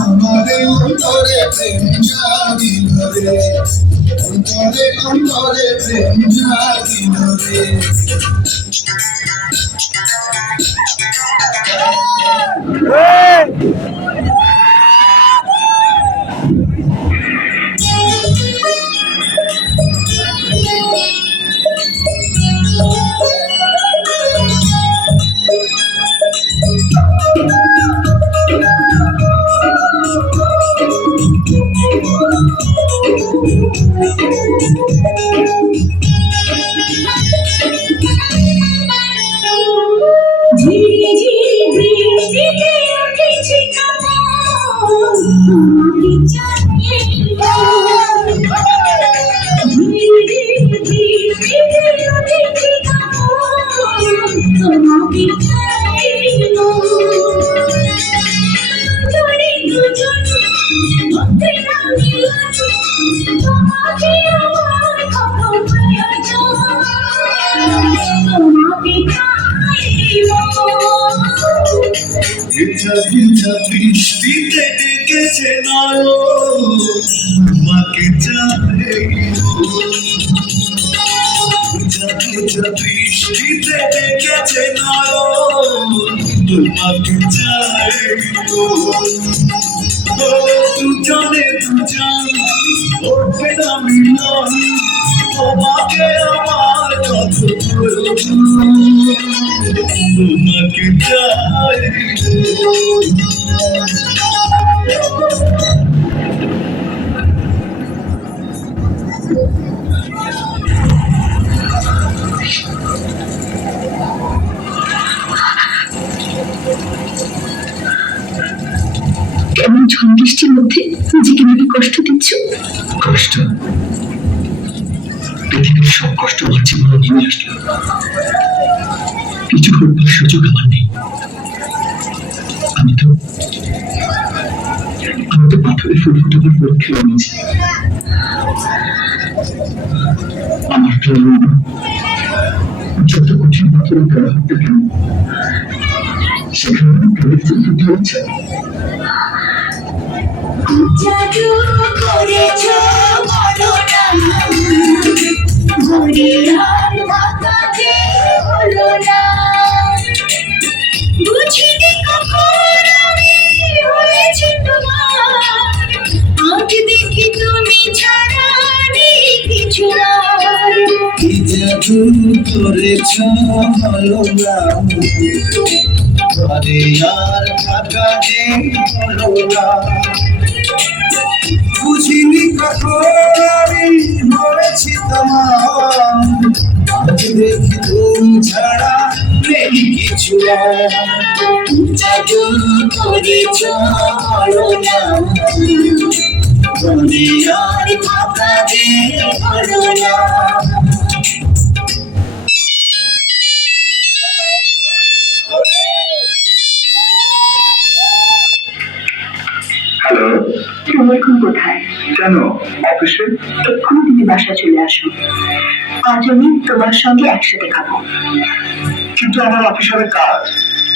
আমারে অন্তরে প্রেম জাগিল রে, অন্তরে অন্তরে প্রেম জাগিল রে। বৃষ্টিতে ডেকেছে তোমাকে চাই, বৃষ্টিতে ডেকেছে তোমাকে চাই, দুজনে দুজন ওঠে না মিলন, তোমাকে আমার কত প্রয়োজন, তোমাকে চাই। কেমন ঝড় বৃষ্টির মধ্যে নিজেকে নাকি কষ্ট দিচ্ছ? কষ্ট? পৃথিবীর সব কষ্ট আমার জীবনে নেমে আসলো, কিছু করবার সুযোগ আমার নেই। আমি তো পাথরে ফুল ফোটাবার পরীক্ষা নিয়েছি। আমার প্রেম যত কঠিন পাথরে দেওয়া হতে কেন, সেখানে প্রেমের ফুল ফুটে হচ্ছে। জাদু করেছ বলো না, ঘুরিয়ার বাতাসে হলো না, বুঝিনি কখন আমি হয়েছি তোমার, আজ দেখি তুমি ছাড়া নেই কিছু আর। কি জাদু করেছ হলো না, ঘরে আর থাকা যে হলো না, বুঝিনি কখন আমি হয়েছি তোমার, আজ দেখি তুমি ছাড়া নেই কিছু আর। জাদু করেছ হলো না, ঘরে আর থাকা যে হলো না। হ্যালো, তুমি এখন কোথায়? কেন? অফিসে। এক্ষুনি তুমি বাসা চলে আসো, আজ আমি তোমার সঙ্গে একসাথে খাবো। কিন্তু আমার অফিসের কাজ।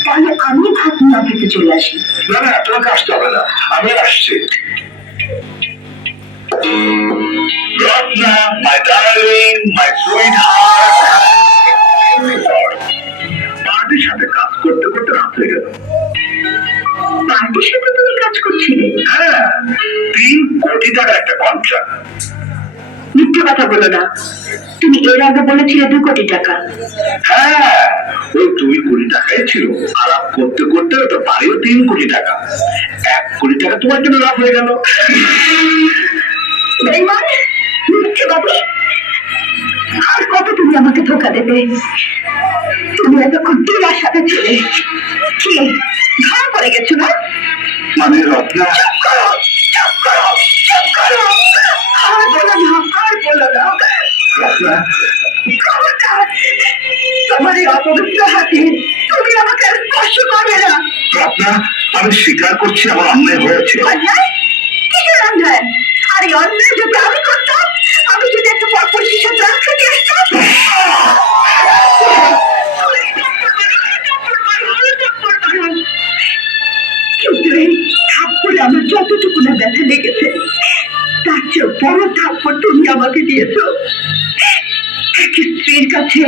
তাহলে আমি ভাত নিয়ে অফিসে চলে আসি। না না, তোমাকে আসতে হবে না, আমি আসছি। Rosna, my darling, my sweetheart. পার্টির সাথে কাজ করতে করতে রাত হয়ে গেল। পার্টির সাথে তুমি কাজ করছিলে? হ্যাঁ, 3 কোটি টাকা একটা কন্ট্রাক্ট। মিথ্যে কথা বলো না, তুমি এর আগে বলেছিলে 2 কোটি টাকা। হ্যাঁ, ওই 2 কোটি টাকাই ছিল। আলাপ করতে করতে তো বাড়িও 3 কোটি টাকা। 1 কোটি টাকা তোমার জন্য লাভ হয়ে গেল। বেঈমান, মিথ্যেবাদী, আর কত তুমি আমাকে ধোঁকা দেবে? তুমি এতক্ষণ টিনার সাথে ছিলে, কি ধরা পড়ে গেছো না? মানে রত্না, চুপ করো, আর বলো না। রত্না, খবরদার, তোমার এই অপবিত্র হাতে তুমি আমাকে স্পর্শ করবে না। রত্না, আমি স্বীকার করছি আমার অন্যায় হয়েছে। অন্যায়? কিসের অন্যায়? আর এই অন্যায় যদি আমি করতাম, আমি যদি একটা পরপুরুষের সাথে রাখতে চেষ্টাম, কিন্তু এই থাপ্পড়ে আমার যতটুকু না ব্যথা লেগেছে, তার চেয়ে বড় থাপ্পড় তুমি আমাকে দিয়েছো। এক স্ত্রীর কাছে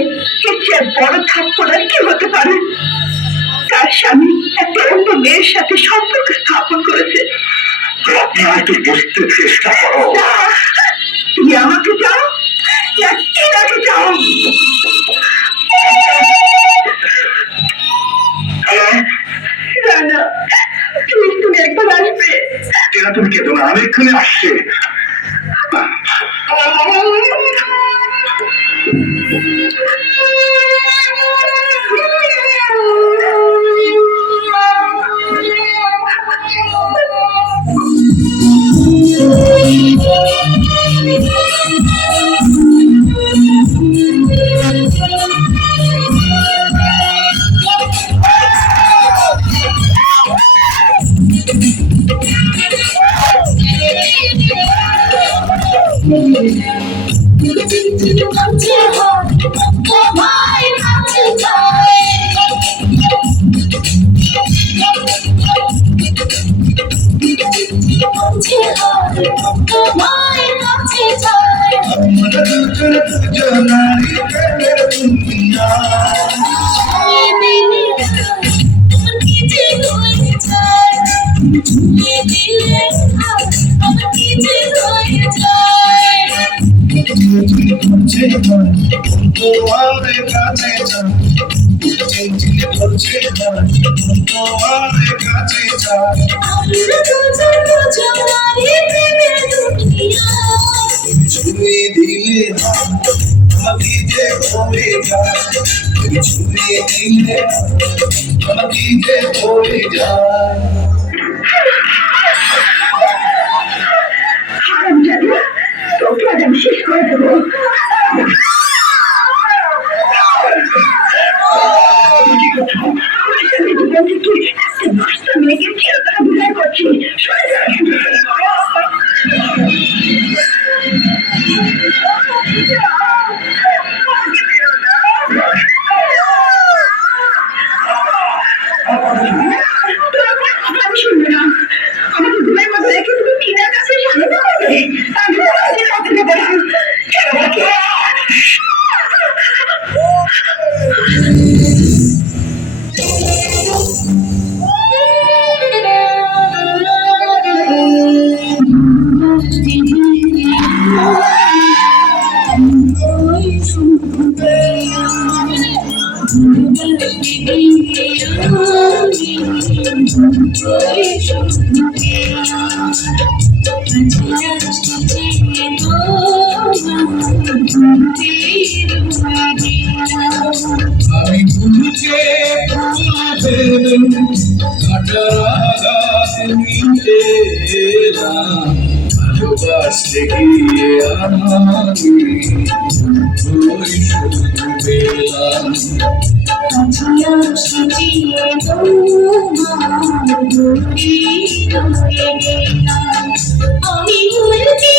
এর চেয়ে বড় থাপ্পড় আর কি হতে পারে? তার স্বামী একটা অন্য মেয়ের সাথে সম্পর্ক স্থাপন করেছে। রত্না, একটু বুঝতে চেষ্টা করো। না, তুমি আমাকে চাও না টিনাকে চাও? হ্যালো না, তুমি একবার আসবে। টিনা, তুমি কেঁদো না, আমি এক্ষুনি আসছি। তোমার কাছে ছুঁয়ে দিলে আমাকে যে ভরে যায়, ছুঁয়ে দিলে আমাকে যে ভরে যায়। হারামজাদা, তোকে আজ আমি শেষ করে দেবো। কি করছো? আমার স্বামী জীবন থেকে একটা নষ্ট মেয়েকে চিরতরে বিদায় করছি। সরে যান। আমাকে মেরো না। আমি শুনবে না। আমাকে ঘুমের মধ্যে রেখে তুমি টিনার কাছে স্বাগত করবে? আমি কোনোদিন হতে দেবো না। ছেড়ে আমাকে। আমি ভুলকে ভুলতে কাটারাঘাত নিতে এলাম, ভালোবাসতে গিয়ে আমি ওই শুধু পেলাম। আমি ভুলতে